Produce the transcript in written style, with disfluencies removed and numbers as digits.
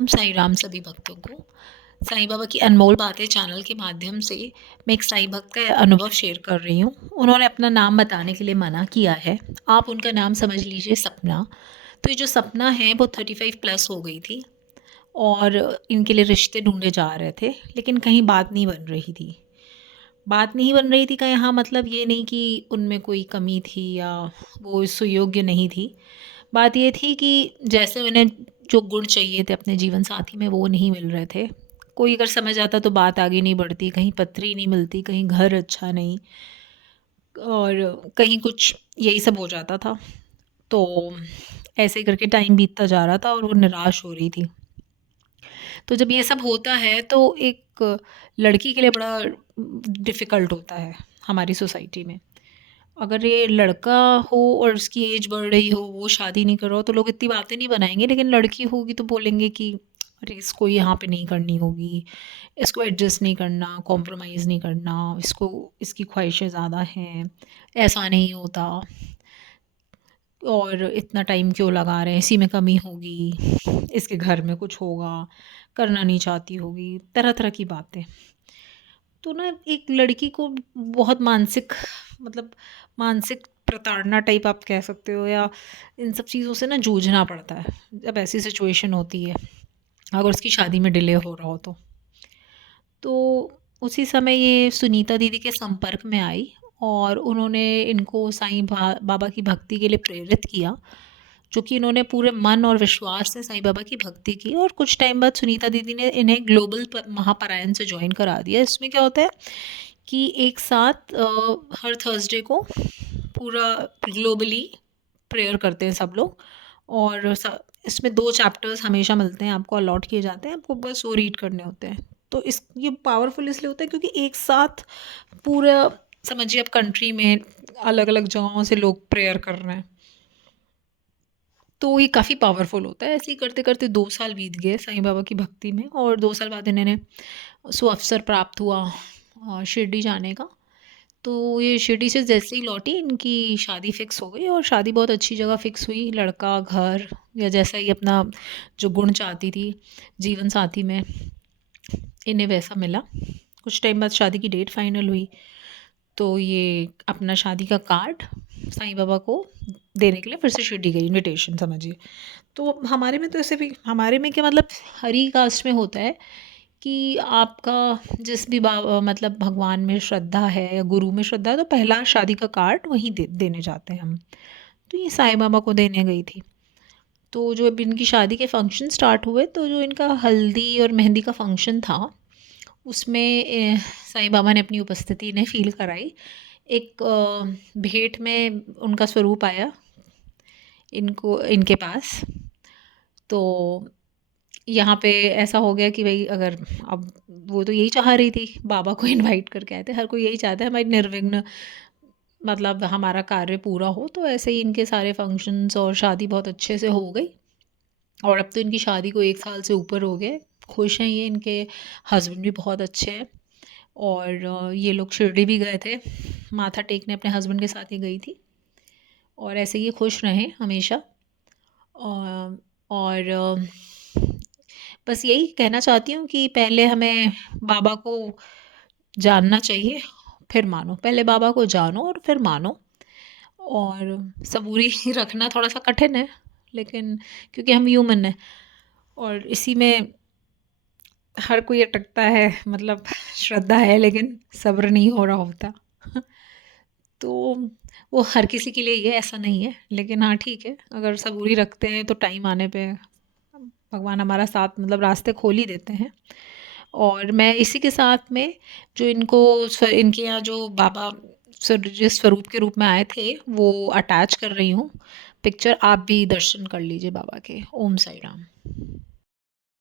साईं राम सभी भक्तों को। साईं बाबा की अनमोल बातें चैनल के माध्यम से मैं एक साईं भक्त का अनुभव शेयर कर रही हूँ। उन्होंने अपना नाम बताने के लिए मना किया है। आप उनका नाम समझ लीजिए सपना। तो ये जो सपना है वो 35 प्लस हो गई थी और इनके लिए रिश्ते ढूँढे जा रहे थे, लेकिन कहीं बात नहीं बन रही थी। बात नहीं बन रही थी का यहाँ मतलब ये नहीं कि उनमें कोई कमी थी या वो सुयोग्य नहीं थी। बात ये थी कि जैसे उन्हें जो गुण चाहिए थे अपने जीवन साथी में वो नहीं मिल रहे थे। कोई अगर समझ आता तो बात आगे नहीं बढ़ती, कहीं पत्री नहीं मिलती, कहीं घर अच्छा नहीं और कहीं कुछ यही सब हो जाता था। तो ऐसे ही करके टाइम बीतता जा रहा था और वो निराश हो रही थी। तो जब ये सब होता है तो एक लड़की के लिए बड़ा डिफ़िकल्ट होता है हमारी सोसाइटी में। अगर ये लड़का हो और उसकी एज बढ़ रही हो, वो शादी नहीं कर रहा हो तो लोग इतनी बातें नहीं बनाएँगे, लेकिन लड़की होगी तो बोलेंगे कि अरे इसको यहाँ पे नहीं करनी होगी, इसको एडजस्ट नहीं करना, कॉम्प्रोमाइज़ नहीं करना, इसको इसकी ख्वाहिशें ज़्यादा हैं, ऐसा नहीं होता और इतना टाइम क्यों लगा रहे हैं, इसी में कमी होगी, इसके घर में कुछ होगा, करना नहीं चाहती होगी, तरह-तरह की बातें। तो ना एक लड़की को बहुत मानसिक मतलब मानसिक प्रताड़ना टाइप आप कह सकते हो या इन सब चीज़ों से ना जूझना पड़ता है जब ऐसी सिचुएशन होती है, अगर उसकी शादी में डिले हो रहा हो तो उसी समय ये सुनीता दीदी के संपर्क में आई और उन्होंने इनको बाबा की भक्ति के लिए प्रेरित किया, जो कि इन्होंने पूरे मन और विश्वास से साईं बाबा की भक्ति की और कुछ टाइम बाद सुनीता दीदी ने इन्हें ग्लोबल महापरायण से ज्वाइन करा दिया। इसमें क्या होता है कि एक साथ हर थर्सडे को पूरा ग्लोबली प्रेयर करते हैं सब लोग और इसमें 2 चैप्टर्स हमेशा मिलते हैं, आपको अलॉट किए जाते हैं, आपको बस वो रीड करने होते हैं। तो इस ये पावरफुल इसलिए होता है क्योंकि एक साथ पूरा समझिए आप कंट्री में अलग-अलग जगहों से लोग प्रेयर कर रहे हैं। तो ये काफ़ी पावरफुल होता है। ऐसे ही करते-करते 2 साल बीत गए साईं बाबा की भक्ति में और 2 साल बाद इन्हें सुअवसर प्राप्त हुआ शिरडी जाने का। तो ये शिरडी से जैसे ही लौटी इनकी शादी फ़िक्स हो गई और शादी बहुत अच्छी जगह फ़िक्स हुई। लड़का, घर या जैसा ये अपना जो गुण चाहती थी जीवन साथी में, इन्हें वैसा मिला। कुछ टाइम बाद शादी की डेट फाइनल हुई। तो ये अपना शादी का कार्ड साईं बाबा को देने के लिए फिर से शिरडी गई, इन्विटेशन समझिए। तो हमारे में तो ऐसे भी हमारे में क्या मतलब हर ही कास्ट में होता है कि आपका जिस भी मतलब भगवान में श्रद्धा है या गुरु में श्रद्धा है तो पहला शादी का कार्ड वहीं देने जाते हैं हम। तो ये साईं बाबा को देने गई थी। तो जो अब इनकी शादी के फंक्शन स्टार्ट हुए तो जो इनका हल्दी और मेहंदी का फंक्शन था उसमें साईं बाबा ने अपनी उपस्थिति इन्हें फ़ील कराई। एक भेंट में उनका स्वरूप आया इनको इनके पास। तो यहाँ पे ऐसा हो गया कि भई अगर अब वो तो यही चाह रही थी, बाबा को इनवाइट करके आए थे, हर कोई यही चाहता है हमारी निर्विघ्न मतलब हमारा कार्य पूरा हो, तो ऐसे ही इनके सारे फंक्शंस और शादी बहुत अच्छे से हो गई और अब तो इनकी शादी को 1 साल से ऊपर हो गए। खुश हैं ये, इनके हस्बैंड भी बहुत अच्छे हैं और ये लोग शिरडी भी गए थे, माथा टेकने अपने हस्बैंड के साथ ही गई थी और ऐसे ही ये खुश रहें हमेशा। और बस यही कहना चाहती हूँ कि पहले हमें बाबा को जानना चाहिए, फिर मानो। पहले बाबा को जानो और फिर मानो और सबूरी रखना थोड़ा-सा कठिन है, लेकिन क्योंकि हम ह्यूमन हैं और इसी में हर कोई अटकता है मतलब श्रद्धा है लेकिन सब्र नहीं हो रहा होता। तो वो हर किसी के लिए ये ऐसा नहीं है, लेकिन हाँ ठीक है, अगर सबूरी रखते हैं तो टाइम आने पे भगवान हमारा साथ मतलब रास्ते खोल ही देते हैं। और मैं इसी के साथ में जो इनको इनके यहाँ जो बाबा जिस स्वरूप के रूप में आए थे वो अटैच कर रही हूँ पिक्चर, आप भी दर्शन कर लीजिए बाबा के। ओम साई राम।